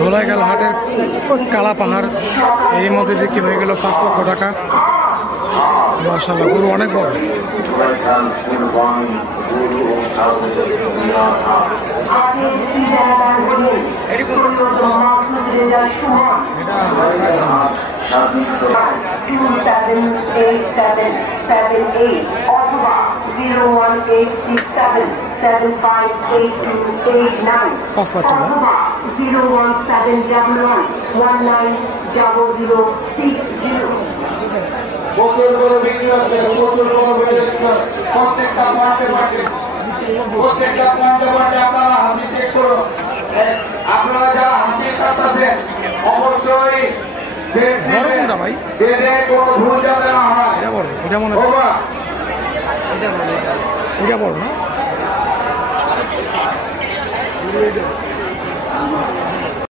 ধোলাইখাল হাটের কালা পাহাড় এর মধ্যে বিক্রি হয়ে গেল 5 লক্ষ টাকা। মাশাআল্লাহ, গরু অনেক বড়। পাঁচ লাখ টাকা। আপনারা যারা হাতির কাটতেছেন অবশ্যই ভাই কোনো ভুল যাবে না হয়। এটা মনে এটা বড় না।